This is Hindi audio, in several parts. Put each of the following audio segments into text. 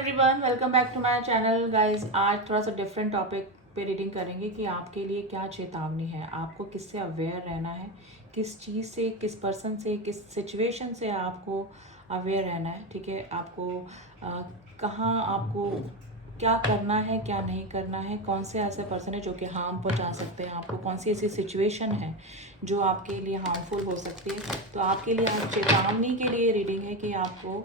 Everyone, welcome back to my channel guys. आज थोड़ा सा डिफरेंट टॉपिक पे रीडिंग करेंगे कि आपके लिए क्या चेतावनी है, आपको किससे अवेयर रहना है, किस चीज़ से, किस पर्सन से, किस सिचुएशन से आपको अवेयर रहना है। ठीक है, आपको कहाँ आपको क्या करना है, क्या नहीं करना है, कौन से ऐसे पर्सन है जो कि हार्म पहुंचा सकते हैं आपको, कौन सी ऐसी सिचुएशन है जो आपके लिए हार्मफुल हो सकती है। तो आपके लिए आज चेतावनी के लिए रीडिंग है कि आपको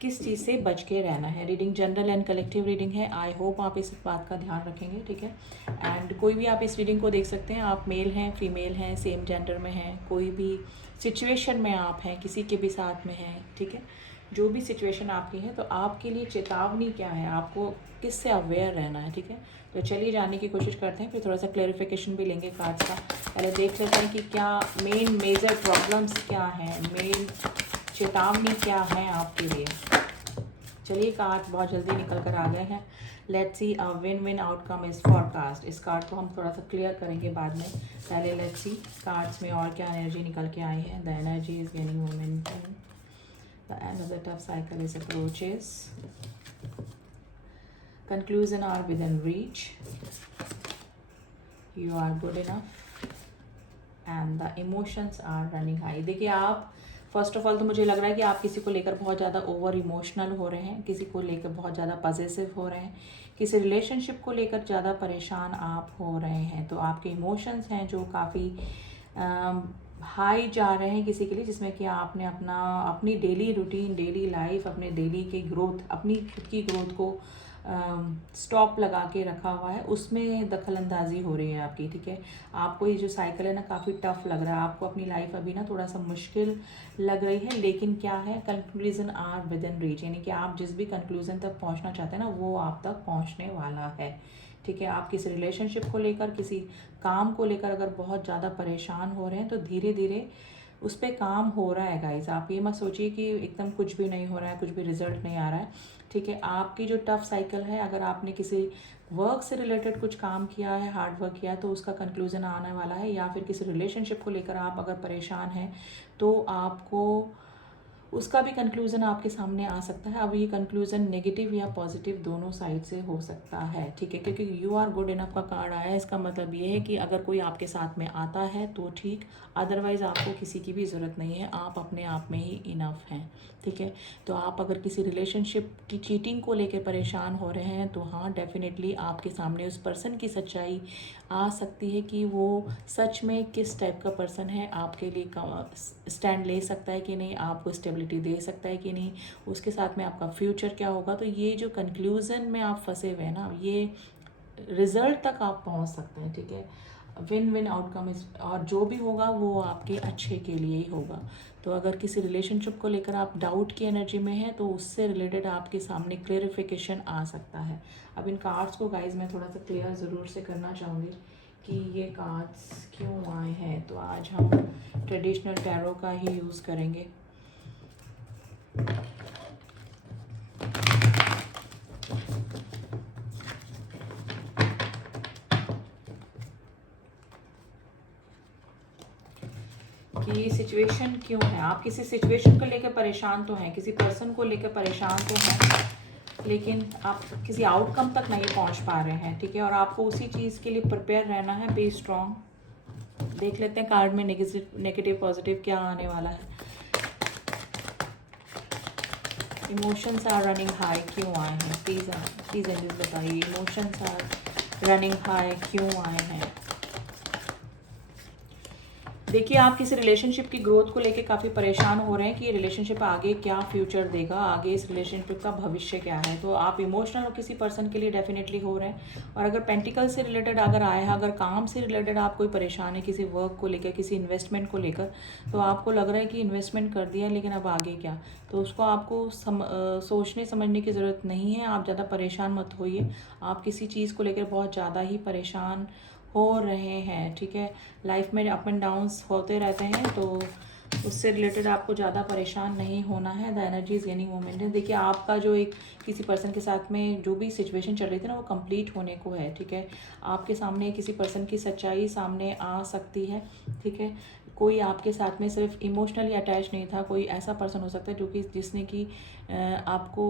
किस चीज़ से बच के रहना है। Reading general and collective reading है। आई होप आप इस बात का ध्यान रखेंगे। ठीक है, एंड कोई भी आप इस रीडिंग को देख सकते हैं। आप मेल हैं, फीमेल हैं, सेम जेंडर में हैं, कोई भी सिचुएशन में आप हैं, किसी के भी साथ में हैं। ठीक है, जो भी सिचुएशन आपकी है, तो आपके लिए चेतावनी क्या है, आपको किससे अवेयर रहना है। ठीक है, तो चलिए जानने की कोशिश करते हैं, फिर थोड़ा सा क्लैरिफिकेशन भी लेंगे कार्ड्स का। पहले देख लेते हैं कि क्या मेन मेजर प्रॉब्लम्स क्या हैं, मेन चेतावनी क्या है आपके लिए। चलिए, कार्ड बहुत जल्दी निकल कर आ गए हैं। Let's see a win win outcome is forecast. इस कार्ड को हम थोड़ा सा क्लियर करेंगे बाद में। पहले लेट्स सी कार्ड्स में और क्या एनर्जी निकल के आई है। The energy is gaining momentum, the end of the tough cycle is approaches, conclusion are within reach, you are good enough and the emotions are running high. देखिए, आप फर्स्ट ऑफ ऑल तो मुझे लग रहा है कि आप किसी को लेकर बहुत ज़्यादा ओवर इमोशनल हो रहे हैं, किसी को लेकर बहुत ज़्यादा पॉजेसिव हो रहे हैं, किसी रिलेशनशिप को लेकर ज़्यादा परेशान आप हो रहे हैं। तो आपके इमोशंस हैं जो काफ़ी हाई जा रहे हैं किसी के लिए, जिसमें कि आपने अपनी डेली रूटीन, डेली लाइफ, अपने डेली की ग्रोथ, अपनी खुद की ग्रोथ को स्टॉप लगा के रखा हुआ है, उसमें दखल अंदाजी हो रही है आपकी। ठीक है, आपको ये जो साइकिल है ना काफ़ी टफ लग रहा है, आपको अपनी लाइफ अभी ना थोड़ा सा मुश्किल लग रही है। लेकिन क्या है, conclusion are within reach, यानी कि आप जिस भी कंक्लूजन तक पहुंचना चाहते हैं ना, वो आप तक पहुंचने वाला है। ठीक है, आप किसी रिलेशनशिप को लेकर, किसी काम को लेकर अगर बहुत ज़्यादा परेशान हो रहे हैं, तो धीरे धीरे उस पर काम हो रहा है गाइज। आप ये मत सोचिए कि एकदम कुछ भी नहीं हो रहा है, कुछ भी रिजल्ट नहीं आ रहा है। ठीक है, आपकी जो टफ साइकिल है, अगर आपने किसी वर्क से रिलेटेड कुछ काम किया है, हार्ड वर्क किया है, तो उसका कंक्लूजन आने वाला है। या फिर किसी रिलेशनशिप को लेकर आप अगर परेशान हैं, तो आपको उसका भी कंक्लूज़न आपके सामने आ सकता है। अब ये कंक्लूज़न नेगेटिव या पॉजिटिव दोनों साइड से हो सकता है। ठीक है, क्योंकि यू आर गुड इनफ का कार्ड आया है, इसका मतलब ये है कि अगर कोई आपके साथ में आता है तो ठीक, अदरवाइज़ आपको किसी की भी ज़रूरत नहीं है, आप अपने आप में ही इनफ हैं। ठीक है, तो आप अगर किसी रिलेशनशिप की चीटिंग को लेकर परेशान हो रहे हैं, तो हाँ, डेफिनेटली आपके सामने उस पर्सन की सच्चाई आ सकती है कि वो सच में किस टाइप का पर्सन है, आपके लिए स्टैंड ले सकता है कि नहीं, आपको स्टेबिलिटी दे सकता है कि नहीं, उसके साथ में आपका फ्यूचर क्या होगा। तो ये जो कंक्लूज़न में आप फंसे हुए हैं ना, ये रिजल्ट तक आप पहुंच सकते हैं। ठीक है, विन विन आउटकम इस, और जो भी होगा वो आपके अच्छे के लिए ही होगा। तो अगर किसी रिलेशनशिप को लेकर आप डाउट की एनर्जी में हैं, तो उससे रिलेटेड आपके सामने क्लेरिफिकेशन आ सकता है। अब इन कार्ड्स को गाइज मैं थोड़ा सा क्लियर ज़रूर से करना चाहूँगी कि ये कार्ड्स क्यों आए हैं। तो आज हम ट्रेडिशनल टैरो का ही यूज़ करेंगे। कि ये सिचुएशन क्यों है, आप किसी सिचुएशन को लेकर परेशान तो हैं, किसी पर्सन को लेकर परेशान तो हैं, लेकिन आप किसी आउटकम तक नहीं पहुंच पा रहे हैं। ठीक है, और आपको उसी चीज़ के लिए प्रिपेयर रहना है। Be strong. देख लेते हैं कार्ड में नेगेटिव पॉजिटिव क्या आने वाला है। इमोशंस आर रनिंग हाई क्यों आए हैं, प्लीज़ एंजल्स बताइए, इमोशंस आर रनिंग हाई क्यों आए हैं। देखिए, आप किसी रिलेशनशिप की ग्रोथ को लेके काफ़ी परेशान हो रहे हैं कि ये रिलेशनशिप आगे क्या फ्यूचर देगा, आगे इस रिलेशनशिप का भविष्य क्या है। तो आप इमोशनल और किसी पर्सन के लिए डेफिनेटली हो रहे हैं। और अगर पेंटिकल से रिलेटेड अगर आया है, अगर काम से रिलेटेड आप कोई परेशान है, किसी वर्क को लेकर, किसी इन्वेस्टमेंट को लेकर, तो आपको लग रहा है कि इन्वेस्टमेंट कर दिया लेकिन अब आगे क्या, तो उसको आपको सोचने समझने की ज़रूरत नहीं है। आप ज़्यादा परेशान मत होइए, आप किसी चीज़ को लेकर बहुत ज़्यादा ही परेशान हो रहे हैं। ठीक है, लाइफ में अप एंड डाउन्स होते रहते हैं, तो उससे रिलेटेड आपको ज़्यादा परेशान नहीं होना है। The energy is gaining momentum. देखिए, आपका जो एक किसी पर्सन के साथ में जो भी सिचुएशन चल रही थी ना, वो कंप्लीट होने को है। ठीक है, आपके सामने किसी पर्सन की सच्चाई सामने आ सकती है। ठीक है, कोई आपके साथ में सिर्फ इमोशनली अटैच नहीं था, कोई ऐसा पर्सन हो सकता है जो कि जिसने कि आपको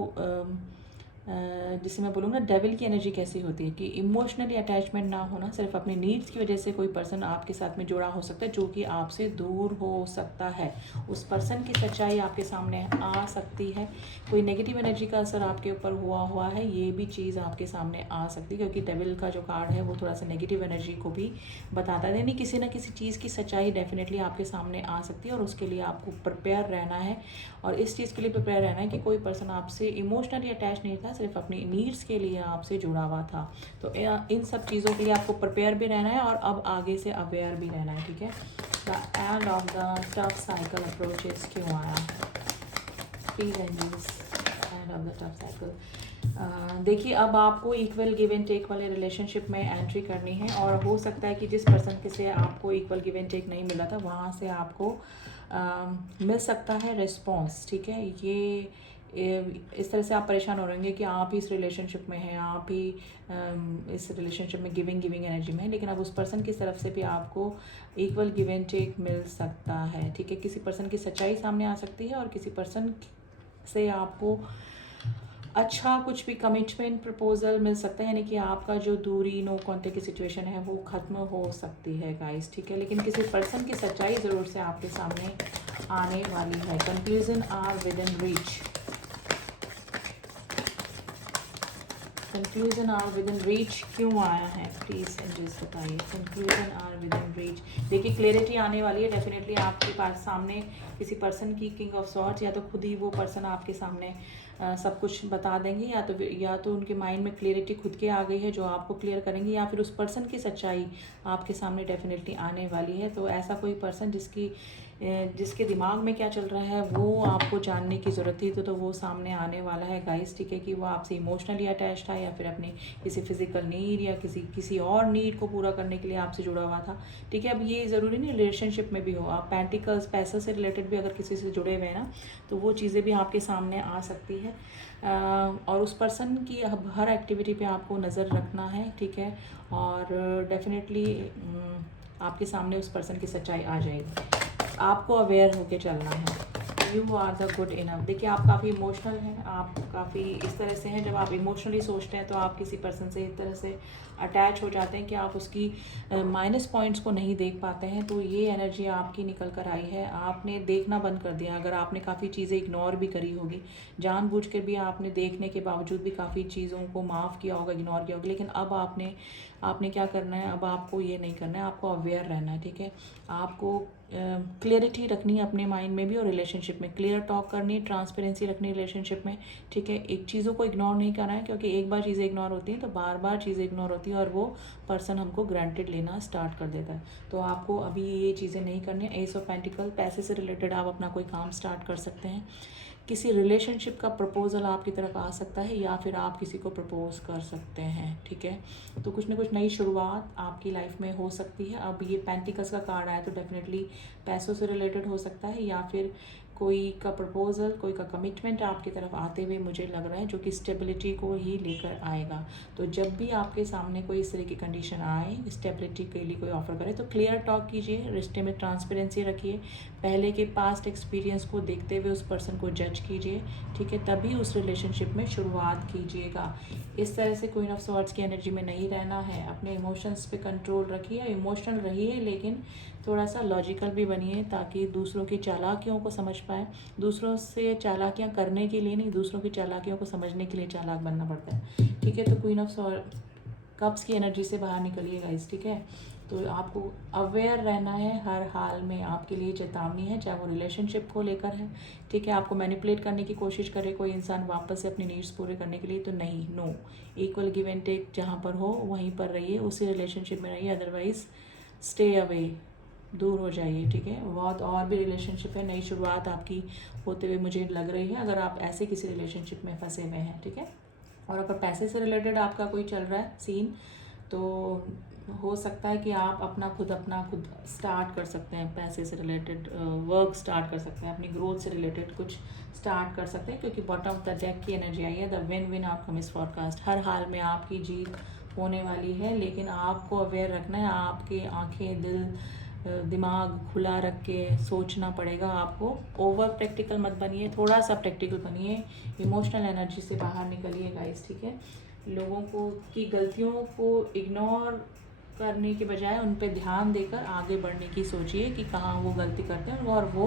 जिसे मैं बोलूँगा डेविल की एनर्जी कैसी होती है कि इमोशनली अटैचमेंट ना होना, सिर्फ अपनी नीड्स की वजह से कोई पर्सन आपके साथ में जुड़ा हो सकता है जो कि आपसे दूर हो सकता है। उस पर्सन की सच्चाई आपके सामने आ सकती है। कोई नेगेटिव एनर्जी का असर आपके ऊपर हुआ है, ये भी चीज़ आपके सामने आ सकती है, क्योंकि डेविल का जो कार्ड है वो थोड़ा सा नेगेटिव एनर्जी को भी बताता है। यानी किसी ना किसी चीज़ की सच्चाई डेफिनेटली आपके सामने आ सकती है और उसके लिए आपको प्रिपेयर रहना है। और इस चीज़ के लिए प्रिपेयर रहना है कि कोई पर्सन आपसे इमोशनली अटैच नहीं था, सिर्फ अपनी नीड्स के लिए आपसे जुड़ा हुआ था। तो इन सब चीज़ों के लिए आपको प्रिपेयर भी रहना है और अब आगे से अवेयर भी रहना है, ठीक है। The end of the tough cycle approaches क्यों आया? Please angels, end of the tough cycle. देखिए, अब आपको इक्वल गिव एंड टेक वाले रिलेशनशिप में एंट्री करनी है और हो सकता है कि जिस पर्सन के से आपको इक्वल गिव एंड टेक नहीं मिला था वहाँ से आपको मिल सकता है रिस्पॉन्स, ठीक है। ये इस तरह से आप परेशान हो रहेंगे कि आप ही इस रिलेशनशिप में हैं, आप ही इस रिलेशनशिप में गिविंग एनर्जी में है, लेकिन अब उस पर्सन की तरफ से भी आपको इक्वल गिव एंड टेक मिल सकता है, ठीक है। किसी पर्सन की सच्चाई सामने आ सकती है और किसी पर्सन से आपको अच्छा कुछ भी कमिटमेंट प्रपोजल मिल सकता है, यानी कि आपका जो दूरी नो कॉन्टेक्ट की सिचुएशन है वो ख़त्म हो सकती है गाइस, ठीक है। लेकिन किसी पर्सन की सच्चाई ज़रूर से आपके सामने आने वाली है। Conclusion are within reach, conclusion are within reach क्यों आया है? प्लीज़ एंजल्स बताइए। Conclusion are within reach, देखिए क्लैरिटी आने वाली है डेफिनेटली आपके पास सामने किसी पर्सन की किंग ऑफ सॉर्ड्स, या तो खुद ही वो पर्सन आपके सामने सब कुछ बता देंगे, या तो उनके माइंड में क्लियरिटी खुद के आ गई है जो आपको क्लियर करेंगे, या फिर उस पर्सन की सच्चाई आपके सामने डेफिनेटली आने वाली है। तो ऐसा कोई पर्सन जिसके दिमाग में क्या चल रहा है वो आपको जानने की ज़रूरत थी, तो वो सामने आने वाला है गाइस, ठीक है। कि वो आपसे इमोशनली अटैच था या फिर अपने किसी फिजिकल नीड या किसी और नीड को पूरा करने के लिए आपसे जुड़ा हुआ था, ठीक है। अब ये ज़रूरी नहीं रिलेशनशिप में भी हो, आप पेंटिकल्स पैसे से रिलेटेड भी अगर किसी से जुड़े हुए हैं ना, तो वो चीज़ें भी आपके सामने आ सकती है। और उस पर्सन की हर एक्टिविटी पे आपको नज़र रखना है, ठीक है। और डेफिनेटली आपके सामने उस पर्सन की सच्चाई आ जाएगी, आपको अवेयर होके चलना है। You are the good enough, देखिए आप काफ़ी इमोशनल हैं, आप काफ़ी इस तरह से हैं, जब आप इमोशनली सोचते हैं तो आप किसी पर्सन से इस तरह से अटैच हो जाते हैं कि आप उसकी माइनस पॉइंट्स को नहीं देख पाते हैं। तो ये एनर्जी आपकी निकल कर आई है, आपने देखना बंद कर दिया। अगर आपने काफ़ी चीज़ें इग्नोर भी करी होगी, जानबूझ कर भी आपने देखने के बावजूद भी काफ़ी चीज़ों को माफ़ किया होगा, इग्नोर किया होगा, लेकिन अब आपने क्या करना है, अब आपको ये नहीं करना है, आपको अवेयर रहना है, ठीक है। आपको क्लियरिटी रखनी है अपने माइंड में भी और रिलेशनशिप में, क्लियर टॉक करनी है, ट्रांसपेरेंसी रखनी है रिलेशनशिप में, ठीक है। एक चीज़ों को इग्नोर नहीं करना है, क्योंकि एक बार चीज़ें इग्नोर होती हैं तो बार बार चीज़ें इग्नोर होती हैं और वो पर्सन हमको ग्रांटेड लेना स्टार्ट कर देता है। तो आपको अभी ये चीज़ें नहीं करनी है। एस ऑफ पेंटिकल, पैसे से रिलेटेड आप अपना कोई काम स्टार्ट कर सकते हैं, किसी रिलेशनशिप का प्रपोजल आपकी तरफ आ सकता है, या फिर आप किसी को प्रपोज कर सकते हैं, ठीक है। तो कुछ ना कुछ नई शुरुआत आपकी लाइफ में हो सकती है। अब ये पेंटिकल्स का कार्ड आया तो डेफिनेटली पैसों से रिलेटेड हो सकता है, या फिर कोई का प्रपोजल, कोई का कमिटमेंट आपकी तरफ आते हुए मुझे लग रहा है, जो कि स्टेबिलिटी को ही लेकर आएगा। तो जब भी आपके सामने कोई इस तरह की कंडीशन आए, स्टेबिलिटी के लिए कोई ऑफर करे, तो क्लियर टॉक कीजिए, रिश्ते में ट्रांसपेरेंसी रखिए, पहले के पास्ट एक्सपीरियंस को देखते हुए उस पर्सन को जज कीजिए, ठीक है। तभी उस रिलेशनशिप में शुरुआत कीजिएगा। इस तरह से क्वीन ऑफ सॉर्ड्स की एनर्जी में नहीं रहना है। अपने इमोशंस पे कंट्रोल रखिए, इमोशनल रहिए, लेकिन थोड़ा सा लॉजिकल भी बनिए, ताकि दूसरों की चालाकियों को समझ पाए। दूसरों से चालाकियाँ करने के लिए नहीं, दूसरों की चालाकियों को समझने के लिए चालाक बनना पड़ता है, ठीक है। तो क्वीन ऑफ कप्स की एनर्जी से बाहर निकलिए गाइस, ठीक है। तो आपको अवेयर रहना है हर हाल में, आपके लिए चेतावनी है, चाहे वो रिलेशनशिप को लेकर है, ठीक है। आपको मैनिपुलेट करने की कोशिश करे कोई इंसान वापस से अपनी नीड्स पूरे करने के लिए, तो नहीं, no. Equal give and take जहाँ पर हो वहीं पर रहिए, उसी रिलेशनशिप में रहिए, अदरवाइज स्टे अवे, दूर हो जाइए, ठीक है। बहुत और भी रिलेशनशिप है, नई शुरुआत आपकी होते हुए मुझे लग रही है, अगर आप ऐसे किसी रिलेशनशिप में फंसे हुए हैं, ठीक है। और अगर पैसे से रिलेटेड आपका कोई चल रहा है सीन, तो हो सकता है कि आप अपना खुद स्टार्ट कर सकते हैं, पैसे से रिलेटेड वर्क स्टार्ट कर सकते हैं, अपनी ग्रोथ से रिलेटेड कुछ स्टार्ट कर सकते हैं, क्योंकि बॉटम ऑफ द डेक की एनर्जी आई है, the win win outcome is forecast. हर हाल में आपकी जीत होने वाली है, लेकिन आपको अवेयर रखना है, आपकी आंखें, दिल, दिमाग खुला रख के सोचना पड़ेगा आपको। ओवर प्रैक्टिकल मत बनिए, थोड़ा सा प्रैक्टिकल बनिए, इमोशनल एनर्जी से बाहर निकलिए गाइस, ठीक है। लोगों को की गलतियों को इग्नोर करने के बजाय उन पे ध्यान देकर आगे बढ़ने की सोचिए कि कहाँ वो गलती करते हैं और वो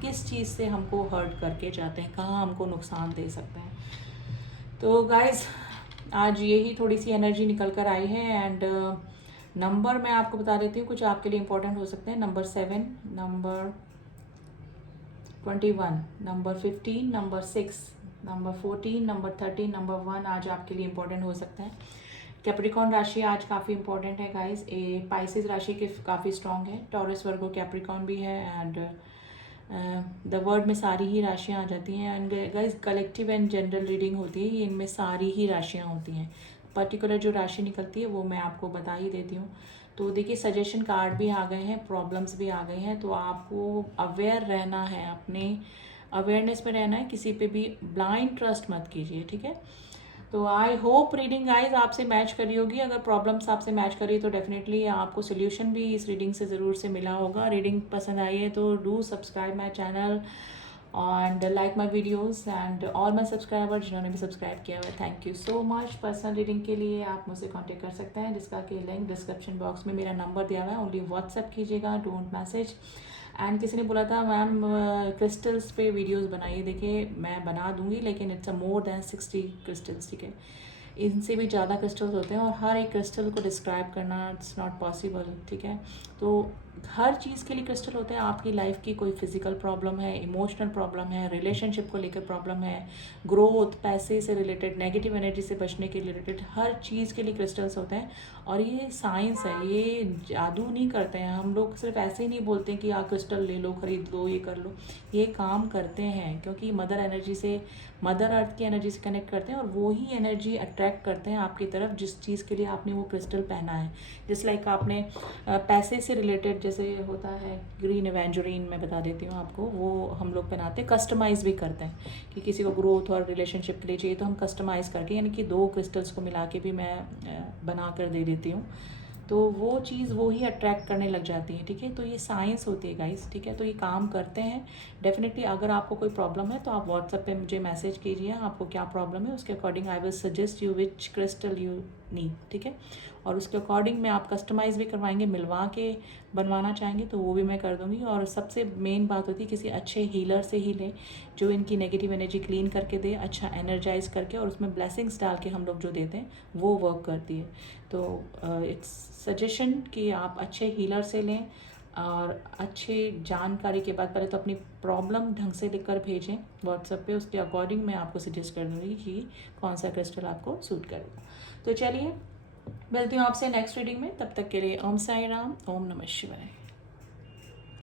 किस चीज़ से हमको हर्ट करके जाते हैं, कहाँ हमको नुकसान दे सकते हैं। तो गाइस आज यही थोड़ी सी एनर्जी निकल कर आई है। एंड नंबर मैं आपको बता देती हूँ, कुछ आपके लिए इंपॉर्टेंट हो सकते हैं। Number 7, number 21, number 15, number 6, number 14, number 13, number 1 आज आपके लिए इंपॉर्टेंट हो सकते हैं। कैप्रिकॉन राशि आज काफ़ी इंपॉर्टेंट है गाइस। पाइसेस राशि के काफ़ी स्ट्रॉन्ग है, टॉरस वर्गो कैप्रिकॉन भी है। एंड द वर्ड में सारी ही राशियाँ आ जाती हैं। And guys collective and general reading होती है, इनमें सारी ही राशियाँ होती हैं। पर्टिकुलर जो राशि निकलती है वो मैं आपको बता ही देती हूँ। तो देखिए सजेशन कार्ड भी आ गए हैं, प्रॉब्लम्स भी आ गए हैं, तो आपको अवेयर रहना है, अपने अवेयरनेस में रहना है, किसी पे भी ब्लाइंड ट्रस्ट मत कीजिए, ठीक है। तो आई होप रीडिंग गाइज आपसे मैच करी होगी। अगर प्रॉब्लम्स आपसे मैच करी तो डेफिनेटली आपको सोल्यूशन भी इस रीडिंग से ज़रूर से मिला होगा। रीडिंग पसंद आई है तो do subscribe my channel and like my videos. And all my subscriber जिन्होंने भी सब्सक्राइब किया हुआ है, thank you so much. Personal reading के लिए आप मुझसे कॉन्टेक्ट कर सकते हैं, जिसका कि लिंक डिस्क्रिप्शन बॉक्स में मेरा नंबर दिया हुआ है। ओनली व्हाट्सएप कीजिएगा, डोंट मैसेज। एंड किसी ने बोला था मैम क्रिस्टल्स पे वीडियोस बनाइए, देखिए मैं बना दूंगी, लेकिन it's a more than 60 crystals, ठीक है। इनसे भी ज़्यादा क्रिस्टल्स होते हैं और हर एक क्रिस्टल को डिस्क्राइब करना इट्स नॉट पॉसिबल, ठीक है। तो हर चीज़ के लिए क्रिस्टल होते हैं। आपकी लाइफ की कोई फिजिकल प्रॉब्लम है, इमोशनल प्रॉब्लम है, रिलेशनशिप को लेकर प्रॉब्लम है, ग्रोथ, पैसे से रिलेटेड, नेगेटिव एनर्जी से बचने के रिलेटेड, हर चीज़ के लिए क्रिस्टल्स होते हैं। और ये साइंस है, ये जादू नहीं करते हैं हम लोग, सिर्फ ऐसे ही नहीं बोलते हैं कि आप क्रिस्टल ले लो, खरीद लो, ये कर लो। ये काम करते हैं क्योंकि मदर एनर्जी से, मदर अर्थ की एनर्जी से कनेक्ट करते हैं और वो ही एनर्जी अट्रैक्ट करते हैं आपकी तरफ जिस चीज़ के लिए आपने वो क्रिस्टल पहना है। जिस लाइक आपने पैसे से रिलेटेड जैसे होता है ग्रीन एवेंजरीन, मैं बता देती हूँ आपको, वो हम लोग पहनाते हैं, कस्टमाइज़ भी करते हैं कि किसी को ग्रोथ और रिलेशनशिप के लिए चाहिए तो हम कस्टमाइज़ करके, यानी कि 2 क्रिस्टल्स को मिला के भी मैं बना कर दे देती हूँ, तो वो चीज़ वो ही अट्रैक्ट करने लग जाती है, ठीक है। तो ये साइंस होती है गाइस, ठीक है। तो ये काम करते हैं डेफिनेटली। अगर आपको कोई प्रॉब्लम है तो आप व्हाट्सएप पे मुझे मैसेज कीजिए, आपको क्या प्रॉब्लम है, उसके according I will suggest you which crystal you need, ठीक है। और उसके अकॉर्डिंग में आप कस्टमाइज़ भी करवाएंगे, मिलवा के बनवाना चाहेंगे तो वो भी मैं कर दूँगी। और सबसे मेन बात होती है किसी अच्छे हीलर से ही लें, जो इनकी नेगेटिव एनर्जी क्लीन करके दे, अच्छा एनर्जाइज करके, और उसमें ब्लेसिंग्स डाल के हम लोग जो देते हैं वो वर्क करती है। तो इट्स सजेशन कि आप अच्छे हीलर से लें और अच्छी जानकारी के बाद पहले तो अपनी प्रॉब्लम ढंग से लिखकर भेजें व्हाट्सएप पे, उसके अकॉर्डिंग मैं आपको सजेस्ट कर दूँगी कि कौन सा क्रिस्टल आपको सूट करेगा। तो चलिए मिलती हूँ आपसे नेक्स्ट रीडिंग में, तब तक के लिए ओम साई राम, ओम नमः शिवाय।